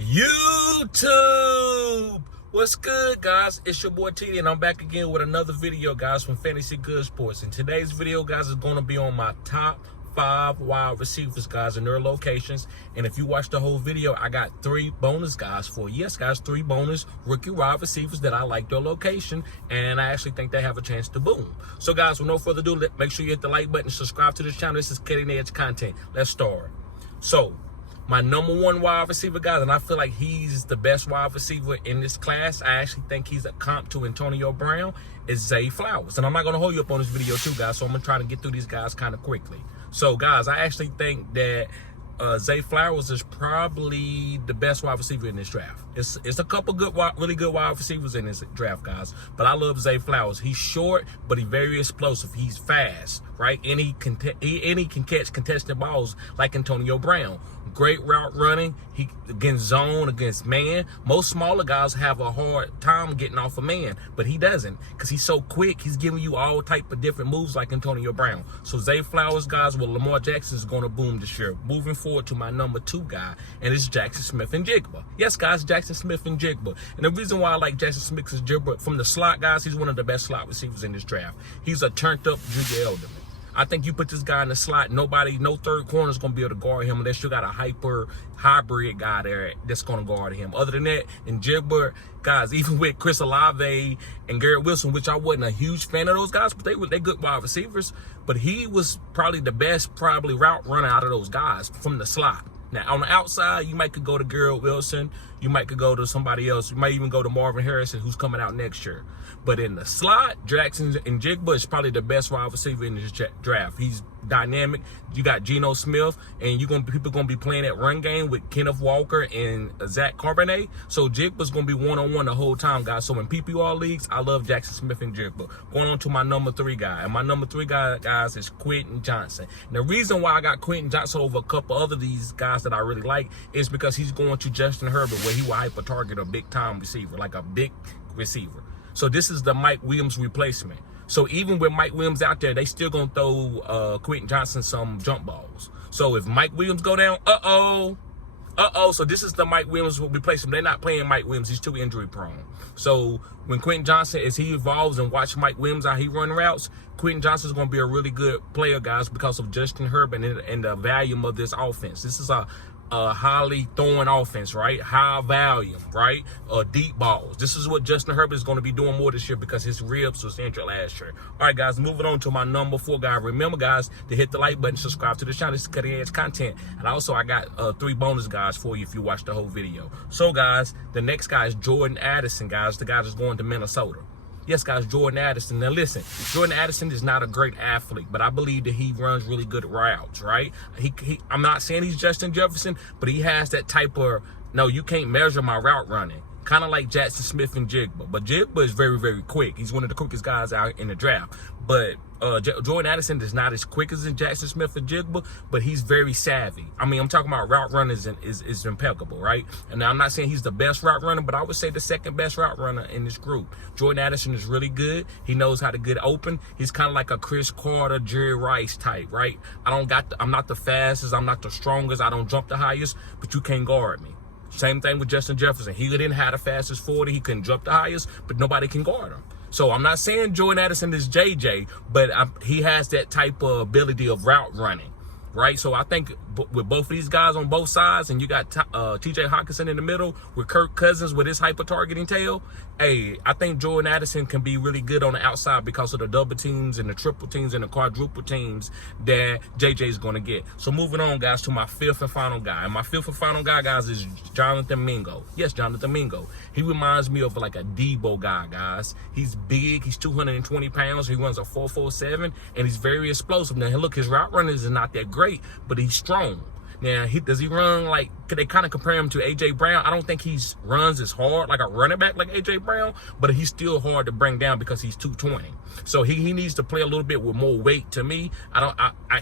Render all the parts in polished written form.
YouTube, what's good, guys? It's your boy TD, and I'm back again with another video, guys, from Fantasy Good Sports. And today's video, guys, is going to be on my top 5 wide receivers, guys, in their locations. And if you watch the whole video, I got 3 bonus guys for you. Yes, guys, 3 bonus rookie wide receivers that I like their location, and I actually think they have a chance to boom. So, guys, with no further ado, make sure you hit the like button, subscribe to this channel. This is cutting edge content. Let's start. So, my number 1 wide receiver, guys, and I feel like he's the best wide receiver in this class. I actually think he's a comp to Antonio Brown, is Zay Flowers. And I'm not going to hold you up on this video too, guys, so I'm going to try to get through these guys kind of quickly. So, guys, I actually think that Zay Flowers is probably the best wide receiver in this draft. It's a couple really good wide receivers in this draft, guys, but I love Zay Flowers. He's short, but he's very explosive. He's fast, right? And he can catch contested balls like Antonio Brown. Great route running. He against zone, against man. Most smaller guys have a hard time getting off a man, but he doesn't because he's so quick. He's giving you all type of different moves like Antonio Brown. So Zay Flowers, guys, with Lamar Jackson is going to boom this year. Moving forward to my number 2 guy, and it's Jaxon Smith-Njigba. Yes, guys, Jaxon Smith-Njigba. And the reason why I like Jaxon Smith-Njigba from the slot, guys, he's one of the best slot receivers in this draft. He's a turned-up Juju Edelman. I think you put this guy in the slot, no third corner is going to be able to guard him unless you got a hybrid guy there that's going to guard him. Other than that, Njigba, guys, even with Chris Olave and Garrett Wilson, which I wasn't a huge fan of those guys, but they good wide receivers. But he was probably the best route runner out of those guys from the slot. Now, on the outside, you might could go to Garrett Wilson. You might could go to somebody else. You might even go to Marvin Harrison, who's coming out next year. But in the slot, Jaxon Njigba is probably the best wide receiver in this draft. He's dynamic. You got Geno Smith, and people going to be playing that run game with Kenneth Walker and Zach Charbonnet. So Njigba's going to be one-on-one the whole time, guys. So in PPR leagues, I love Jaxon Smith-Njigba. Going on to my number 3 guy. And my number 3 guy, guys, is Quentin Johnson. And the reason why I got Quentin Johnson over a couple other these guys that I really like is because he's going to Justin Herbert, where he will hyper-target a big-time receiver, like a big receiver. So this is the Mike Williams replacement. So even with Mike Williams out there, they still going to throw Quentin Johnson some jump balls. So if Mike Williams go down, so this is the Mike Williams replacement. They're not playing Mike Williams. He's too injury prone. So when Quentin Johnson, as he evolves and watch Mike Williams how he run routes, Quentin Johnson is going to be a really good player, guys, because of Justin Herbert and the volume of this offense. This is a highly throwing offense, right? High volume, right? Deep balls. This is what Justin Herbert is going to be doing more this year because his ribs was injured last year. All right, guys, moving on to my number 4 guy. Remember, guys, to hit the like button, subscribe to the channel. This is cutting edge content. And also, I got 3 bonus guys for you if you watch the whole video. So, guys, the next guy is Jordan Addison, guys. The guy that's going to Minnesota. Yes, guys, Jordan Addison. Now, listen, Jordan Addison is not a great athlete, but I believe that he runs really good routes, right? I'm not saying he's Justin Jefferson, but he has that type of, no, you can't measure my route running. Kind of like Jaxon Smith-Njigba. But Njigba is very, very quick. He's one of the quickest guys out in the draft. But Jordan Addison is not as quick as Jaxon Smith-Njigba, but he's very savvy. I mean, I'm talking about route runners is impeccable, right? And now I'm not saying he's the best route runner, but I would say the second best route runner in this group. Jordan Addison is really good. He knows how to get open. He's kind of like a Chris Carter, Jerry Rice type, right? I'm not the fastest. I'm not the strongest. I don't jump the highest, but you can't guard me. Same thing with Justin Jefferson. He didn't have the fastest 40. He couldn't jump the highest, but nobody can guard him. So I'm not saying Jordan Addison is JJ, but he has that type of ability of route running, right? So I think with both of these guys on both sides, and you got T.J. Hockenson in the middle with Kirk Cousins with his hyper-targeting tail, hey, I think Jordan Addison can be really good on the outside because of the double teams and the triple teams and the quadruple teams that JJ is going to get. So moving on, guys, to my 5th and final guy. And my 5th and final guy, guys, is Jonathan Mingo. Yes, Jonathan Mingo. He reminds me of like a Debo guy, guys. He's big. He's 220 pounds. He runs a 4.47, and he's very explosive. Now, look, his route running is not that great, but he's strong. Now, does he run like, could they kind of compare him to A.J. Brown? I don't think he runs as hard like a running back like A.J. Brown, but he's still hard to bring down because he's 220. So he needs to play a little bit with more weight to me.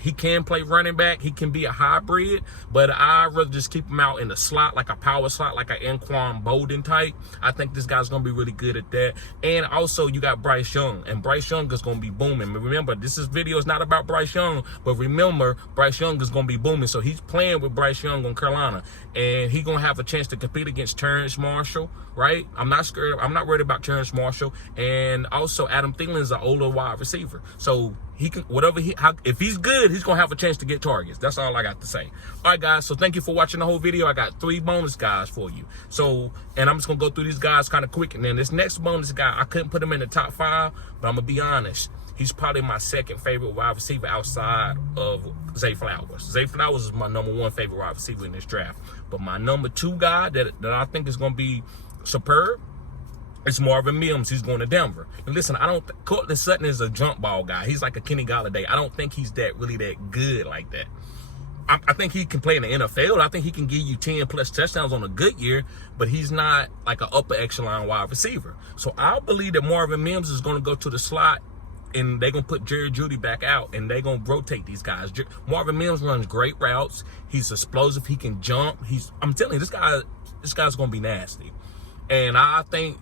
He can play running back. He can be a hybrid, but I'd rather just keep him out in the slot, like a power slot, like an Anquan Bolden type. I think this guy's going to be really good at that. And also, you got Bryce Young, and Bryce Young is going to be booming. Remember, this video is not about Bryce Young, but remember, Bryce Young is going to be booming. So he's playing playing with Bryce Young on Carolina, and he gonna have a chance to compete against Terrence Marshall, right? I'm not scared. I'm not worried about Terrence Marshall, and also Adam Thielen is an older wide receiver, so he can if he's good, he's gonna have a chance to get targets. That's all I got to say. All right, guys. So thank you for watching the whole video. I got 3 bonus guys for you. So, and I'm just gonna go through these guys kind of quick, and then this next bonus guy, I couldn't put him in the top 5, but I'm gonna be honest. He's probably my second favorite wide receiver outside of Zay Flowers. Zay Flowers is my number 1 favorite wide receiver in this draft. But my number 2 guy that I think is going to be superb is Marvin Mims. He's going to Denver. And listen, Courtland Sutton is a jump ball guy. He's like a Kenny Galladay. I don't think he's really that good like that. I think he can play in the NFL. I think he can give you 10+ touchdowns on a good year, but he's not like an upper echelon wide receiver. So I believe that Marvin Mims is going to go to the slot, and they're going to put Jerry Jeudy back out, and they're going to rotate these guys. Marvin Mims runs great routes. He's explosive. He can jump. I'm telling you, this guy's going to be nasty. And I think,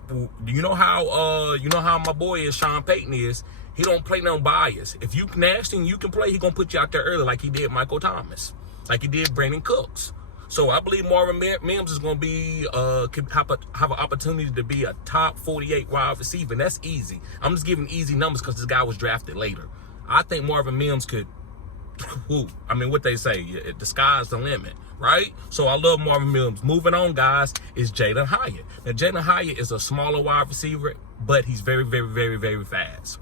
you know how my boy is, Sean Payton is. He don't play no bias. If you nasty and you can play, he going to put you out there early like he did Michael Thomas, like he did Brandon Cooks. So I believe Marvin Mims is going to be have an opportunity to be a top 48 wide receiver, and that's easy. I'm just giving easy numbers because this guy was drafted later. I think Marvin Mims could. I mean, what they say, the sky's the limit, right? So I love Marvin Mims. Moving on, guys, is Jalin Hyatt. Now, Jalin Hyatt is a smaller wide receiver, but he's very, very, very, very fast.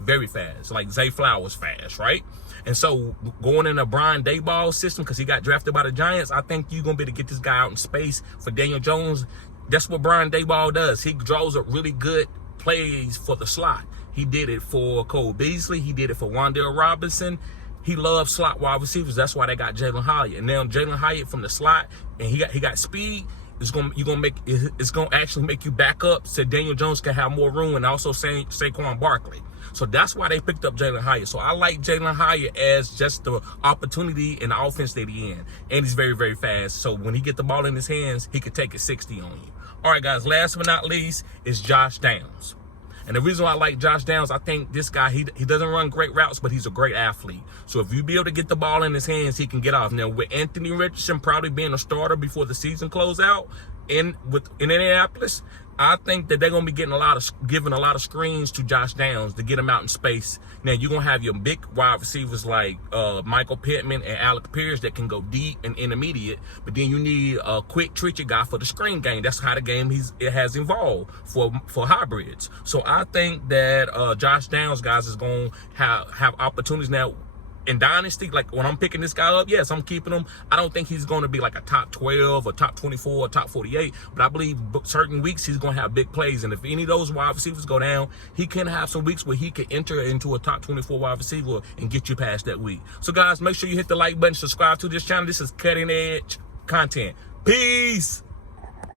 Very fast, like Zay Flowers fast, right? And so going in a Brian Daboll system, because he got drafted by the Giants, I think you're going to be able to get this guy out in space for Daniel Jones. That's what Brian Daboll does. He draws up really good plays for the slot. He did it for Cole Beasley. He did it for Wan'Dale Robinson. He loves slot wide receivers. That's why they got Jalin Hyatt. And now Jalin Hyatt from the slot, and he got speed. It's gonna actually make you back up so Daniel Jones can have more room, and also Saquon Barkley. So that's why they picked up Jalin Hyatt. So I like Jalin Hyatt as just the opportunity and the offense that he's in. And he's very, very fast. So when he get the ball in his hands, he could take it 60 on you. All right, guys, last but not least is Josh Downs. And the reason why I like Josh Downs, I think this guy, he doesn't run great routes, but he's a great athlete. So if you be able to get the ball in his hands, he can get off. Now, with Anthony Richardson probably being a starter before the season close out in Indianapolis, I think that they're going to be giving a lot of screens to Josh Downs to get him out in space. Now, you're going to have your big wide receivers like Michael Pittman and Alec Pierce that can go deep and intermediate, but then you need a quick, twitchy guy for the screen game. That's how the game it has evolved for hybrids. So I think that Josh Downs, guys, is going to have opportunities now. In Dynasty, like when I'm picking this guy up, yes, I'm keeping him. I don't think he's going to be like a top 12 or top 24 or top 48, but I believe certain weeks he's going to have big plays. And if any of those wide receivers go down, he can have some weeks where he can enter into a top 24 wide receiver and get you past that week. So, guys, make sure you hit the like button, subscribe to this channel. This is cutting edge content. Peace.